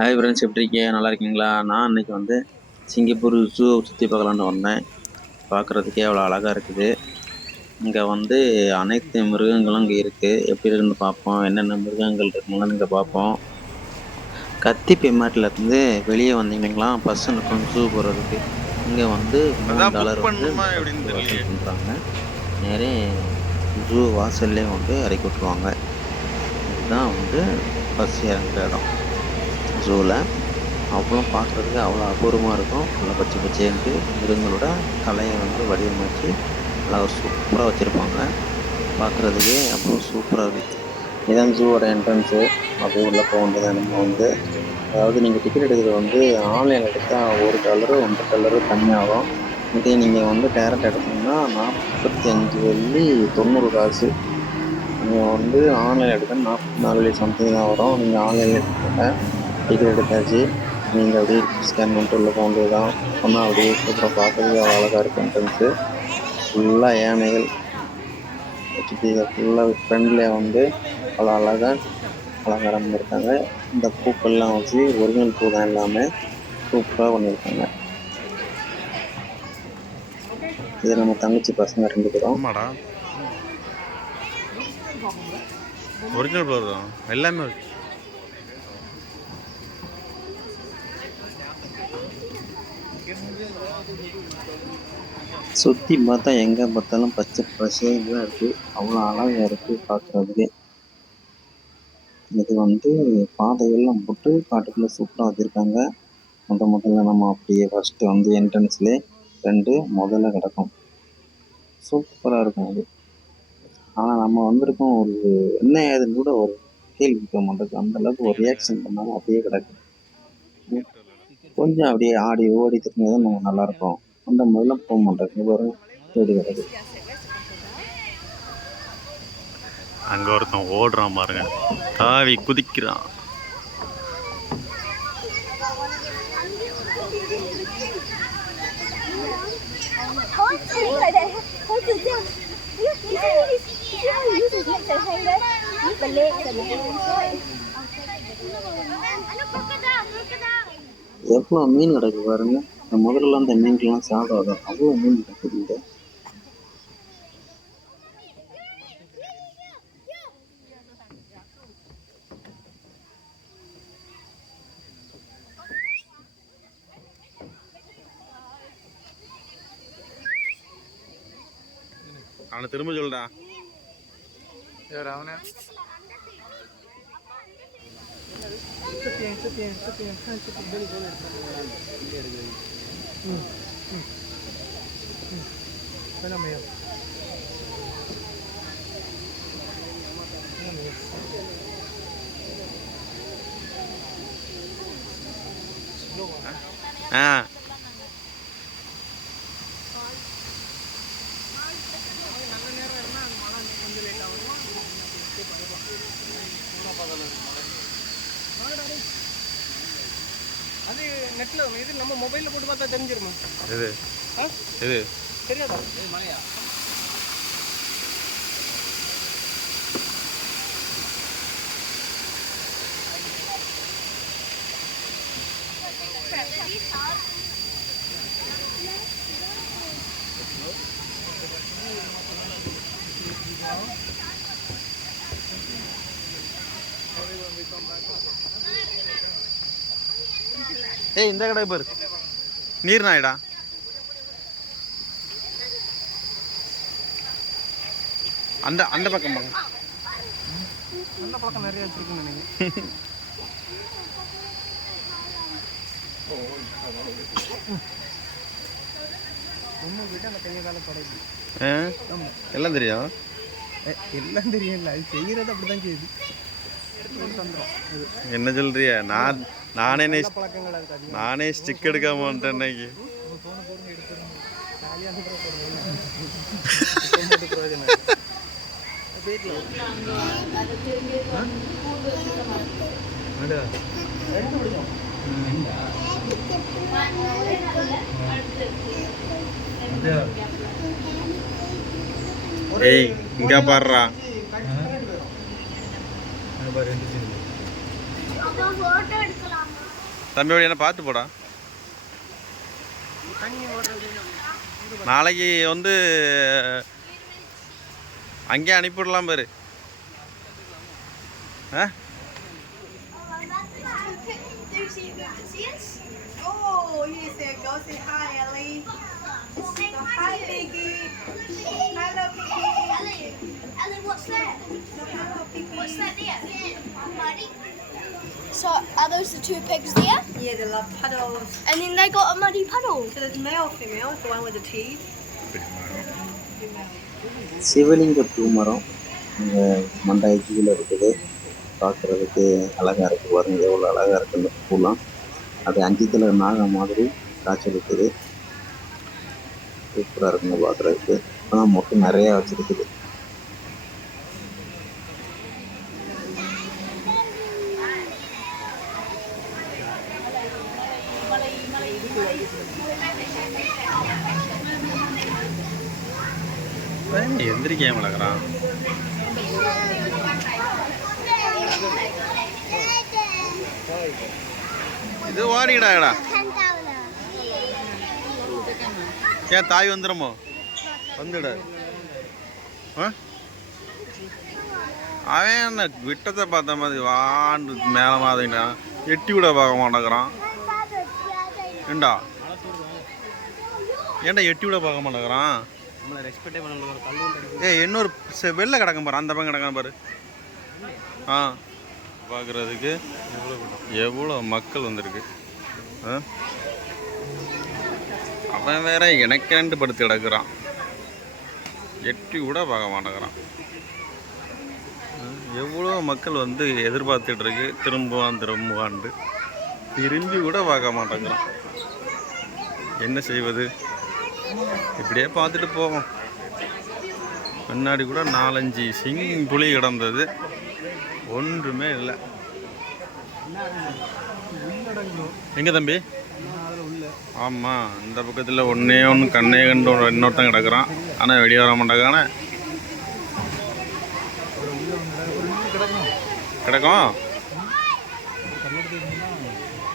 Hi friends, எப்படி இருக்கீங்க? நல்லா இருக்கீங்களா? நான் இன்னைக்கு வந்து சிங்கப்பூர் ஜூ சுற்றி பார்க்கலான்னு வந்தேன். பார்க்குறதுக்கே அவ்வளோ அழகாக இருக்குது. இங்கே வந்து அனைத்து மிருகங்களும் இங்கே இருக்குது. எப்படி இருக்குன்னு பார்ப்போம். என்னென்ன மிருகங்கள் இருக்குன்னு இங்கே பார்ப்போம். கத்தி பெம்மாட்டிலேருந்து வெளியே வந்தீங்கன்னா பஸ் நிற்கும் ஜூ போகிறதுக்கு. இங்கே வந்து $3 வந்து இந்த பஸ்ஸுக்கு வசூல் பண்ணுறாங்க. நேரே ஜூ வாசல்லே வந்து இறக்கி விட்ருவாங்க. இதுதான் வந்து பஸ் இறங்குற இடம் ஜூவில். அவ்வளோ பார்க்குறதுக்கு அவ்வளோ அபூர்வமாக இருக்கும். நல்லா பச்சை பச்சேன்ட்டு மிருகங்களோட தலையை வந்து வடிவமைச்சு நல்லா சூப்பராக வச்சுருப்பாங்க. பார்க்குறதுக்கே அவ்வளோ சூப்பராக இருக்குது. இதான் ஜூவோட என்ட்ரன்ஸு. அப்படியே உள்ளே போக வேண்டியது. நம்ம வந்து அதாவது நீங்கள் டிக்கெட் எடுக்கிறது வந்து ஆன்லைனில் எடுத்தால் $1 $1.5 கம்மியாகும். இதே நீங்கள் வந்து டேரெக்ட் எடுத்தீங்கன்னா 45 வெள்ளி 90 காசு. நீங்கள் வந்து ஆன்லைன் எடுத்தால் 44 வெள்ளி சம்திங் தான் வரும். நீங்கள் ஆன்லைனில் எடுத்துக்கோங்க. டிக்கெட் எடுத்தாச்சு. நீங்கள் அப்படியே ஸ்கேன் பண்ணிட்டு உள்ள போக வேண்டியது தான். ஒன்றா அப்படியே சூப்பராக பார்க்குறதுக்கு அவ்வளோ அழகாக இருக்குது. என்ட்ரன்ஸு ஃபுல்லாக யானைகள் வச்சுட்டு ஃபுல்லாக ஃப்ரெண்ட்லேயே வந்து அவ்வளோ அழகாக அலங்காரம் பண்ணியிருக்காங்க. இந்த பூக்கள்லாம் வச்சு ஒரிஜினல் பூ தான் எல்லாமே சூப்பராக பண்ணியிருக்காங்க. இது நம்ம தங்கச்சி பசங்க 2 பேரும். ஒரிஜினல் பூ தான் எல்லாமே. சுற்றி பார்த்தா எங்கே பார்த்தாலும் பச்சை பசேலாக இருக்குது. அவ்வளோ அழகாக இருக்குது பார்க்குறதுக்கே. இது வந்து பாதைகள்லாம் போட்டு காட்டுக்குள்ளே சூப்பராக வச்சுருக்காங்க. முதல்ல நம்ம அப்படியே ஃபஸ்ட்டு வந்து என்ட்ரன்ஸ்லேயே 2 முதல்ல கிடக்கும். சூப்பராக இருக்கும் அது. ஆனால் நம்ம வந்திருக்கோம் ஒரு என்ன ஏதுன்னு கூட ஒரு கேள்வி கேட்க மாட்டேங்குது. அந்தளவுக்கு ஒரு ரியாக்ஷன் பண்ணாலும் அப்படியே கிடக்கு. கொஞ்சம் அப்படியே ஆடி ஓடி திரும்பினா தான் நம்ம நல்லாயிருக்கும். அந்த மாதிரிலாம் போக மாட்டேங்குது. ஒரு தேடி கிடக்கு. அங்கே ஒருத்தன் ஓடுறான் பாருங்க, தாவி குதிக்கிறான். எவ்வளோ மீன் கிடக்கு பாருங்க. முதல்ல அந்த மீன்கள்லாம் சாப்பிடாது. அவ்வளோ மீன் கிடக்குது. அவனை திரும்ப சொல்லுடா. அவனை அது நெட்ல இது நம்ம மொபைல்ல போட்டு பார்த்தா தெரிஞ்சிருமா? இது இது தெரியாதா? மலையா? ஏய், இந்த கடை பாரு, நீர் நாயடா. அந்த அந்த பக்கம் பாருங்க. அந்த பக்கம் நிறைய வச்சிருக்குன்னு நினைக்கிறேன். அந்த கையை கால படைக்கு எல்லாம் தெரியும். எல்லாம் தெரியும். இல்லை, அது செய்யறது அப்படிதான் செய்யுது. என்ன சொல்றியா? நானே ஸ்டிக் எடுக்காம வந்துட்டேன் இன்னைக்கு. ஏய், இங்க பாருடா. फोटो எடுக்கலாம். தம்பியோட என்ன பார்த்து போடா. தண்ணி ஓடுறது நாளைக்கு வந்து அங்கேயே அனுப்பிவிடலாம் பாரு. ஆ Oh, you said go say hi, Ellie. So, hi, Piggy. Hello, Piggy. Ellie, what's that? Hello, Piggy. What's that there? Muddy. So are those the two pigs there? Yeah, they love puddles. And then they got a muddy puddle. So there's male, female, the one with the teeth. சிவலிங்க பூமரம் இங்கே Mandai ஜூவில் இருக்குது. பார்க்குறதுக்கு அழகாக இருக்குது. பாருங்க எவ்வளோ அழகாக இருக்குது அந்த பூலாம். அது 5 தலை நாக மாதிரி காய்ச்சலிக்குது. சூப்பராக இருக்குங்க பார்க்குறதுக்கு. இப்போதான் மொட்டு நிறையா வச்சுருக்குது. எந்திரிக்காம வளர்க்குறான். இது ஓடிடாடா. ஏன் தாய் வந்துடுமோ? வந்துட. அவன் என்ன விட்டத்தை பார்த்த மாதிரி வாண்டு மேலே மாதிரினா எட்டி கூட பார்க்க மாட்டேங்கிறான். ஏண்டா எட்டி கூட பார்க்க மாட்டேங்கிறான். இன்னொரு வெளில கிடக்கும் பாரு, அந்த பக்கம் கிடக்கும் பாரு. பார்க்குறதுக்கு எவ்வளோ மக்கள் வந்திருக்கு. அவன் வேற எனக்கு படுத்து கிடக்குறான். எட்டி கூட பார்க்க மாட்டேங்கிறான். எவ்வளோ மக்கள் வந்து எதிர்பார்த்துட்டு இருக்கு. திரும்புவான்ட்டு திரும்பி கூட பார்க்க மாட்டேங்கிறான். என்ன செய்வது? இப்படியே பார்த்துட்டு போவோம். முன்னாடி கூட 4-5 புலி கிடந்தது, ஒன்றுமே இல்லை. எங்க தம்பி? ஆமாம், இந்த பக்கத்தில் ஒன்று கண்ணே கண்டு இன்னொருத்தன் கிடக்குறான். ஆனால் வெளியே வர மாட்டாக்கானே. கிடக்கும்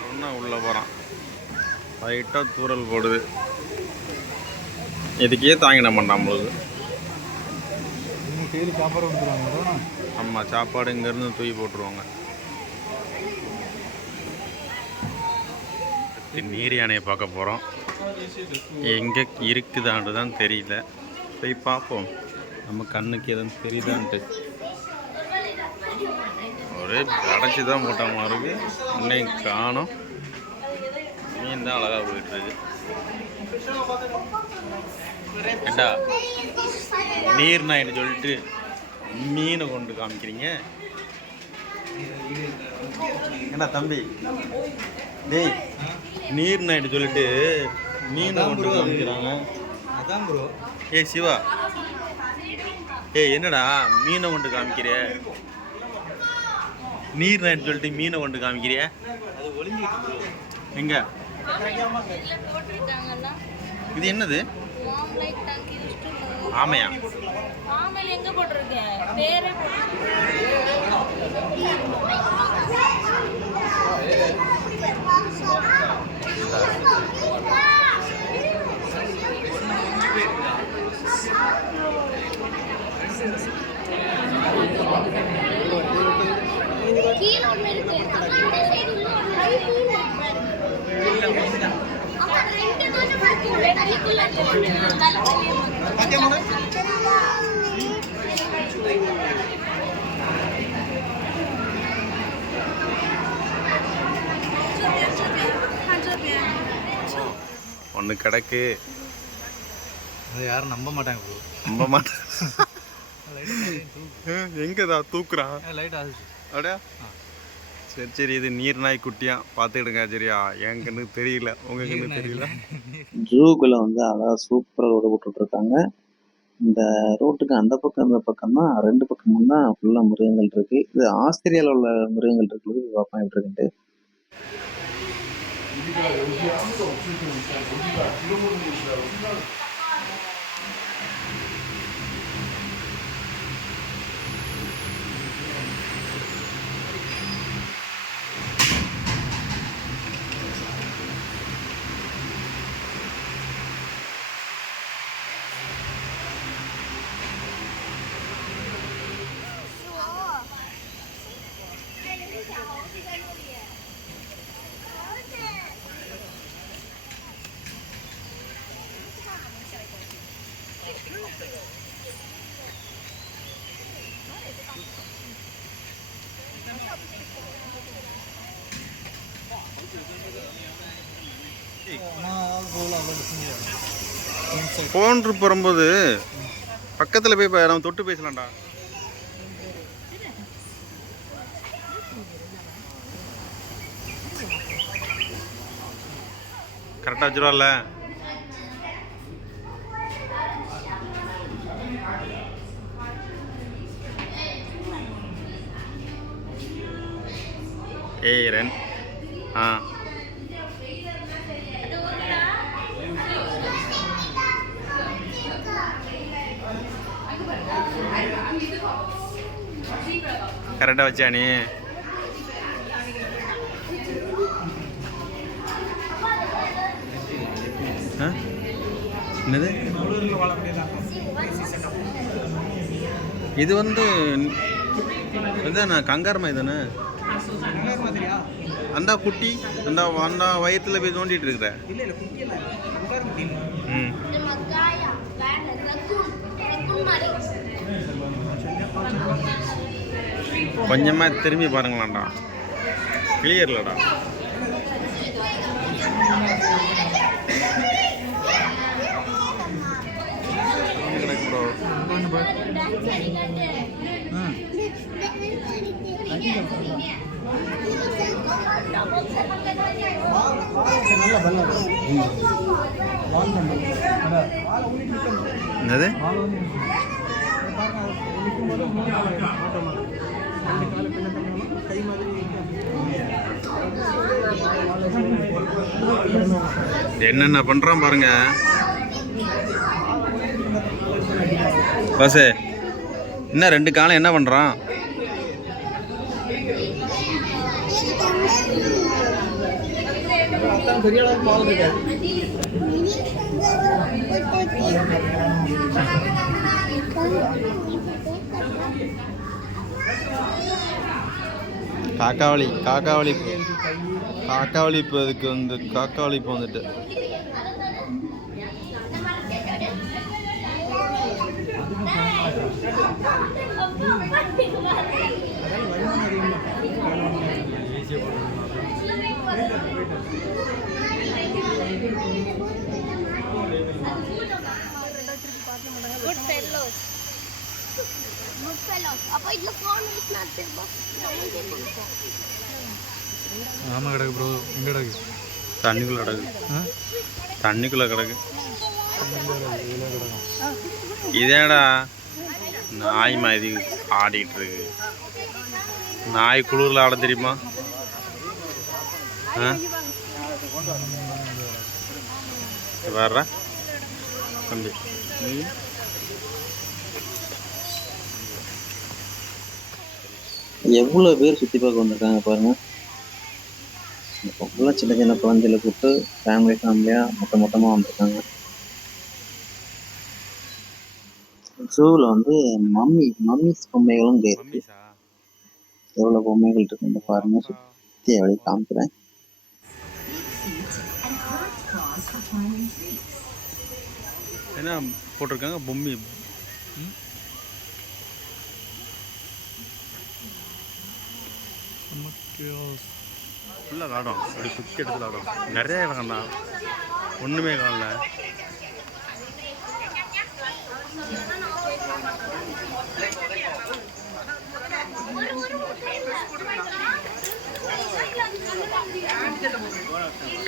ஒன்றா உள்ளே போகிறான். லைட்டாக தூரல் போடுது. இதுக்கே தாங்கிட மாட்டான் நம்மளுக்கு. ஆமாம், சாப்பாடு இங்கேருந்து தூக்கி போட்டுருவாங்க. நீர் யானையை பார்க்க போகிறோம். எங்கே இருக்குதான்னு தான் தெரியல. போய் பார்ப்போம், நம்ம கண்ணுக்கு எதுவும் தெரியுதான்ட்டு. ஒரே அடைச்சி தான் போட்ட மாதிரி இருக்கு. இன்னும் காணோம். மீன் தான் அழகாக போயிட்டுருக்கு. ஏண்டா நீர் நாயின்னு சொல்லிட்டு மீனை கொண்டு காமிக்கிறீங்க. ஏண்டா தம்பி, டேய் நீர் நாயின்னு சொல்லிட்டு மீனை கொண்டு காமிக்கிறாங்க. அதான் ப்ரோ. ஏய் சிவா, என்னடா மீனை கொண்டு காமிக்கிறிய? நீர் நாயின்னு சொல்லிட்டு மீனை கொண்டு காமிக்கிறிய? அது ஒளிஞ்சிட்டு எங்க இது என்னது? ஆமையா? ஆமையில எங்க போட்டிருக்கேன் பேரே ஒன்று கிடக்கு. அதை யாரும் நம்ப மாட்டாங்க ப்ரோ. நம்ப மாட்டேன். எங்கதா தூக்குறான்? லைட் ஆகுது அப்படியா? சரி சரி, இது நீர் நாய் குட்டியா பார்த்துக்கிடுங்க. சரியா? என் கண்ணு தெரியல, உங்க கண்ணு தெரியல. ஜூக்குள்ள வந்து அழகாக சூப்பராக ரோடு போட்டுட்ருக்காங்க. இந்த ரோட்டுக்கு அந்த பக்கம் இந்த பக்கம் தான் 2 பக்கமும் தான் ஃபுல்லாக மிருகங்கள் இருக்கு. இது ஆஸ்திரேலியாவில் உள்ள மிருகங்கள் இருக்குது. பார்ப்போம் எப்படி இருக்குன்ட்டு. ஃபோன் வரும்போது பக்கத்தில் போய் நம்ம தொட்டு பேசலாம்டா. கரெக்டாக வச்சுருவார்ல. ஏய் ரன். ஆ கரெக்டாக வச்சா நீ? என்னது இது வந்து இதுதானே கங்காரமா இதுதானே? அந்த குட்டி அந்த அந்த வயத்துல போய் தோண்டிட்டு இருக்கிற. ம் கொஞ்சமா திரும்பி பாருங்களாண்டா, கிளியர்லடா. என்னது என்னென்ன பண்றான் பாருங்க பஸ். என்ன 2 காலம் என்ன பண்றான்? காக்காவளி காக்காவளி காக்காவளி இப்போ அதுக்கு வந்து காக்காவளி இப்போ வந்துட்டு ஆமாம் கிடக்கு ப்ரோ. எங்கே கிடக்கு? தண்ணிக்குள்ள கிடக்கு. தண்ணிக்குள்ள கிடக்கு. இதேடா நாய் மாதிரி ஆடிட்டு இருக்கு. நாய் குளிரில் ஆட தெரியுமா? வர்ற தம்பி எவ்வளோ பேர் சுற்றி பார்க்க வந்திருக்காங்க பாருங்க. ஃபுல்லாக சின்ன சின்ன குழந்தைகளை கூப்பிட்டு ஃபேமிலியாக மொத்தமாக வந்திருக்காங்க. ஜூவில் வந்து மம்மிஸ் பொம்மைகளும் இங்கே இருக்கு. எவ்வளோ பொம்மைகள் இருக்குன்னு பாருங்க. சுற்றி அப்படியே காமிக்கிறேன். என்ன போட்டிருக்காங்க? பொம்மி ஃபுல்லாக காடும். அப்படி சுற்றி எடுத்து ஆடும். நிறைய காணா, ஒன்றுமே காணல.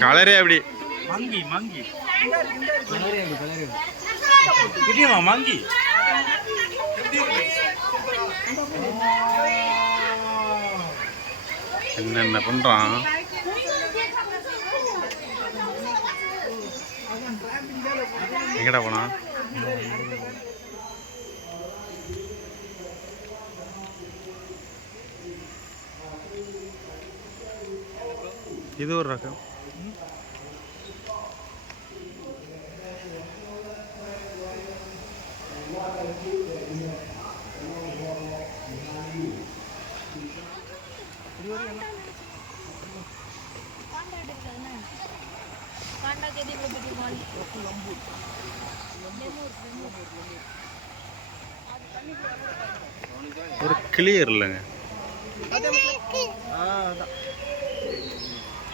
கலரே அப்படி மங்கி மங்கி மங்கி என்னென்ன பண்றான்? எங்கடா போனா? இது ஒரு ரகம். ஒரு கிளியர் இல்லைங்க.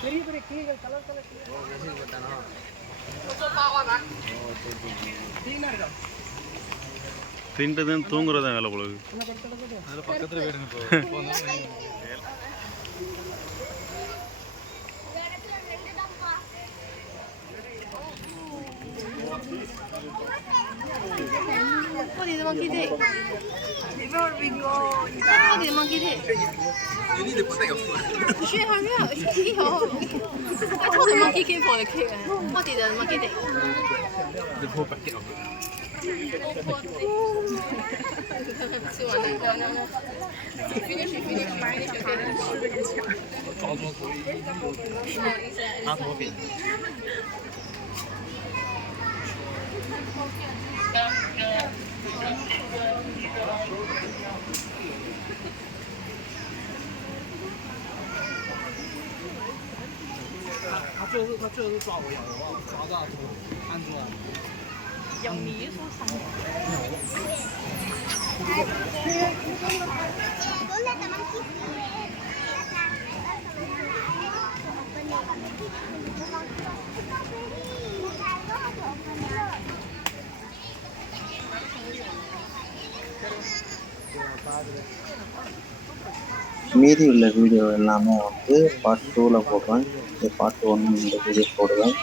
பெரிய பெரிய கிளிகள் கலர் கலர் கிளீனாக இருக்கா தின்றதுன்னு தூங்குறதான் வேலை பொழுது. அதில் பக்கத்தில் வீடுங்க What did the monkey do? Where we go? What did the monkey do? You need to put your foot. Shit, hurry up! It's cake. I thought the monkey came for the cake. What did the monkey do? The whole packet of it. No. Finish. Okay. 他最后是抓我咬我，抓到头按住了。用米说啥？ மீதி உள்ள video எல்லாமே வந்து part 2ல் போடுறேன். Part 1 இந்த video போடுவேன்.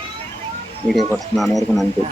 Video பார்த்து அனைவருக்கும் நன்றி.